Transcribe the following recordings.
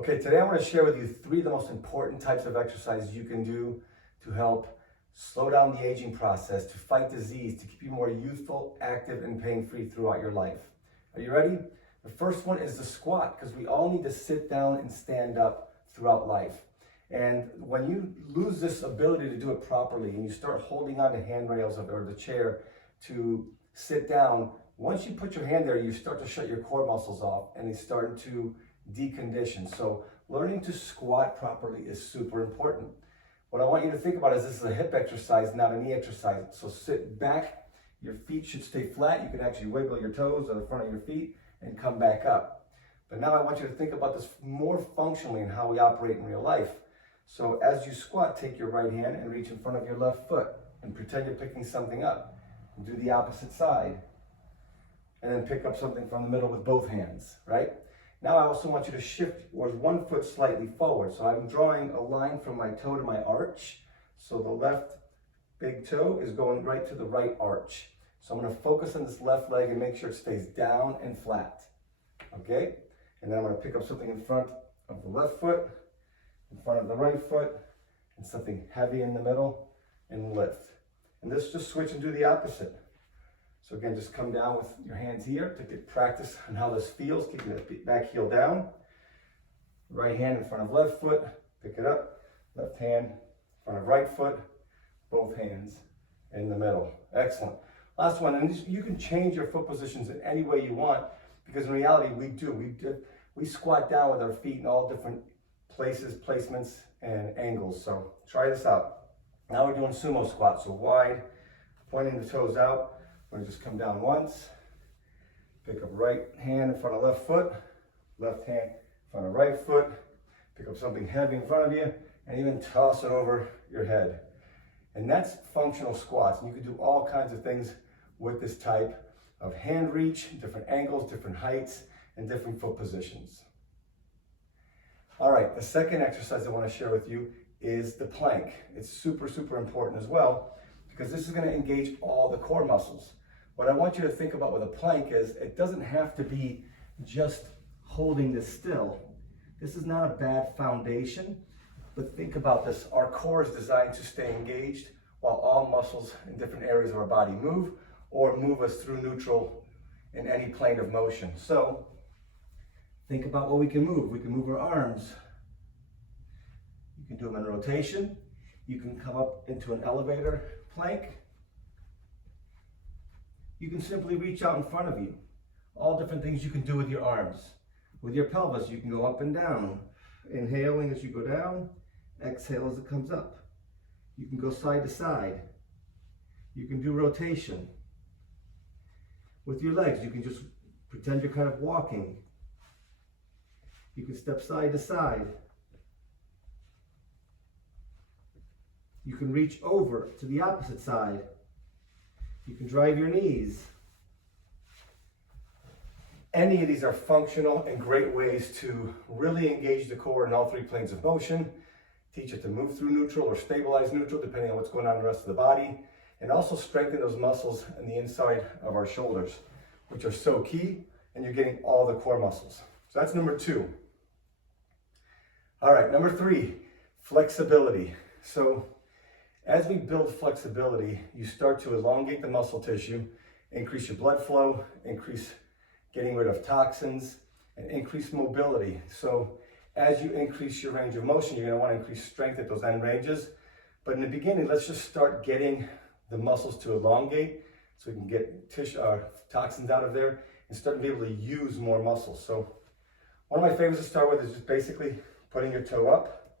Okay, today I want to share with you 3 of the most important types of exercises you can do to help slow down the aging process, to fight disease, to keep you more youthful, active, and pain-free throughout your life. Are you ready? The first one is the squat, because we all need to sit down and stand up throughout life. And when you lose this ability to do it properly and you start holding on to handrails or the chair to sit down, once you put your hand there, you start to shut your core muscles off and they start to decondition. So learning to squat properly is super important. What I want you to think about is this is a hip exercise, not a knee exercise. So sit back, your feet should stay flat. You can actually wiggle your toes on the front of your feet and come back up. But now I want you to think about this more functionally in how we operate in real life. So as you squat, take your right hand and reach in front of your left foot and pretend you're picking something up. Do the opposite side. And then pick up something from the middle with both hands, right? Now I also want you to shift with one foot slightly forward. So I'm drawing a line from my toe to my arch. So the left big toe is going right to the right arch. So I'm going to focus on this left leg and make sure it stays down and flat. Okay? And then I'm going to pick up something in front of the left foot, in front of the right foot, and something heavy in the middle, and lift. And let's just switch and do the opposite. So again, just come down with your hands here to get practice on how this feels, keeping the back heel down. Right hand in front of left foot, pick it up. Left hand in front of right foot, both hands in the middle. Excellent. Last one, and you can change your foot positions in any way you want, because in reality we squat down with our feet in all different places, placements, and angles. So try this out. Now we're doing sumo squats, so wide, pointing the toes out. We're going to just come down once, pick up right hand in front of left foot, left hand in front of right foot, pick up something heavy in front of you, and even toss it over your head. And that's functional squats. And you can do all kinds of things with this type of hand reach, different angles, different heights, and different foot positions. All right, the second exercise I want to share with you is the plank. It's super, super important as well, because this is going to engage all the core muscles. What I want you to think about with a plank is it doesn't have to be just holding this still. This is not a bad foundation, but think about this. Our core is designed to stay engaged while all muscles in different areas of our body move or move us through neutral in any plane of motion. So think about what we can move. We can move our arms. You can do them in rotation. You can come up into an elevator plank. You can simply reach out in front of you. All different things you can do with your arms. With your pelvis, you can go up and down. Inhaling as you go down, exhale as it comes up. You can go side to side. You can do rotation. With your legs, you can just pretend you're kind of walking. You can step side to side. You can reach over to the opposite side. You can drive your knees. Any of these are functional and great ways to really engage the core in all 3 planes of motion, teach it to move through neutral or stabilize neutral depending on what's going on in the rest of the body, and also strengthen those muscles on the inside of our shoulders, which are so key, and you're getting all the core muscles. So that's number 2. All right, number 3, flexibility. So as we build flexibility, you start to elongate the muscle tissue, increase your blood flow, increase getting rid of toxins, and increase mobility. So as you increase your range of motion, you're going to want to increase strength at those end ranges. But in the beginning, let's just start getting the muscles to elongate so we can get toxins out of there and start to be able to use more muscles. So one of my favorites to start with is just basically putting your toe up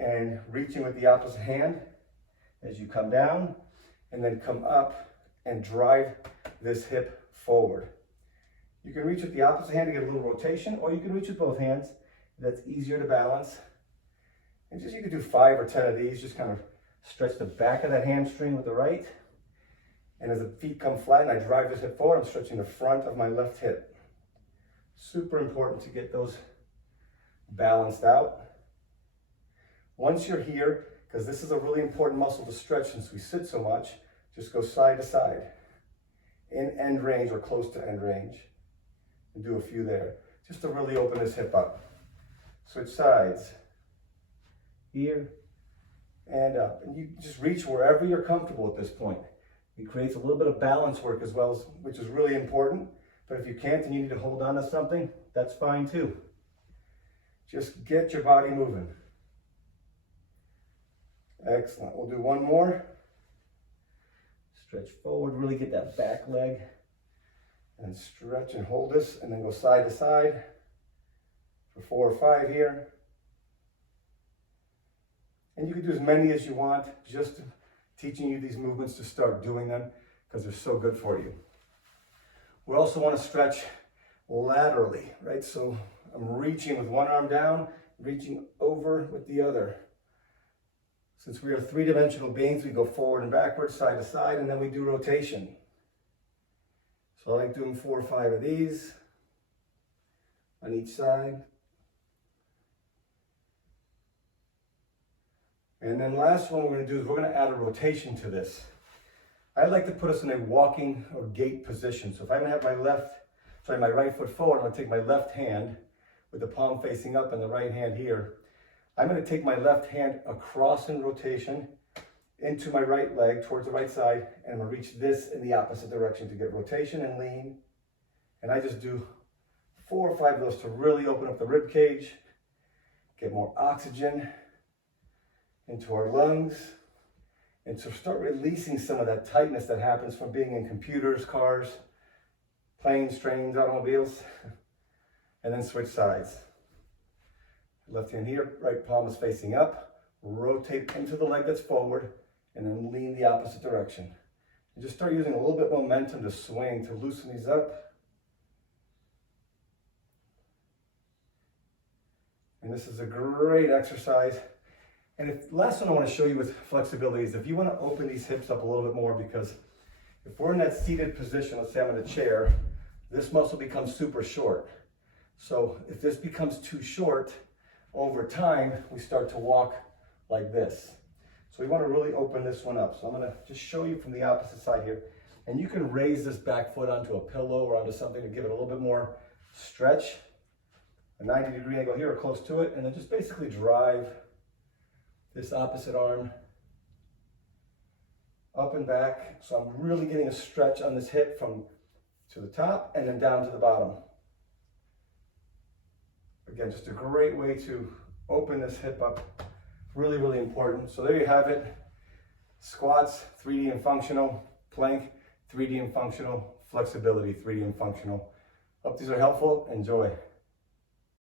and reaching with the opposite hand as you come down, and then come up and drive this hip forward. You can reach with the opposite hand to get a little rotation, or you can reach with both hands. That's easier to balance. And just you can do 5 or 10 of these. Just kind of stretch the back of that hamstring with the right. And as the feet come flat and I drive this hip forward, I'm stretching the front of my left hip. Super important to get those balanced out. Once you're here, because this is a really important muscle to stretch since we sit so much, just go side to side in end range or close to end range and do a few there just to really open this hip up. Switch sides. Here and up. And you just reach wherever you're comfortable at this point. It creates a little bit of balance work as well, which is really important. But if you can't and you need to hold on to something, that's fine too. Just get your body moving. Excellent. We'll do one more. Stretch forward, really get that back leg. And stretch and hold this, and then go side to side for 4 or 5 here. And you can do as many as you want, just teaching you these movements to start doing them because they're so good for you. We also want to stretch laterally, right? So I'm reaching with one arm down, reaching over with the other. Since we are three-dimensional beings, we go forward and backwards, side to side, and then we do rotation. So I like doing 4 or 5 of these on each side. And then last one we're going to do is we're going to add a rotation to this. I like to put us in a walking or gait position. So if I'm going to have my right foot forward, I'm going to take my left hand with the palm facing up and the right hand here. I'm going to take my left hand across in rotation into my right leg towards the right side, and I'm going to reach this in the opposite direction to get rotation and lean. And I just do 4 or 5 of those to really open up the rib cage, get more oxygen into our lungs, and to start releasing some of that tightness that happens from being in computers, cars, planes, trains, automobiles. And then switch sides. Left hand here, right palm is facing up, rotate into the leg that's forward, and then lean the opposite direction. And just start using a little bit of momentum to swing, to loosen these up. And this is a great exercise. And the last one I want to show you with flexibility is if you want to open these hips up a little bit more, because if we're in that seated position, let's say I'm in a chair, this muscle becomes super short. So if this becomes too short, over time, we start to walk like this. So we want to really open this one up. So I'm going to just show you from the opposite side here. And you can raise this back foot onto a pillow or onto something to give it a little bit more stretch. A 90-degree angle here or close to it. And then just basically drive this opposite arm up and back. So I'm really getting a stretch on this hip from to the top and then down to the bottom. Again, just a great way to open this hip up. Really, really important. So there you have it. Squats, 3D and functional. Plank, 3D and functional. Flexibility, 3D and functional. Hope these are helpful. Enjoy.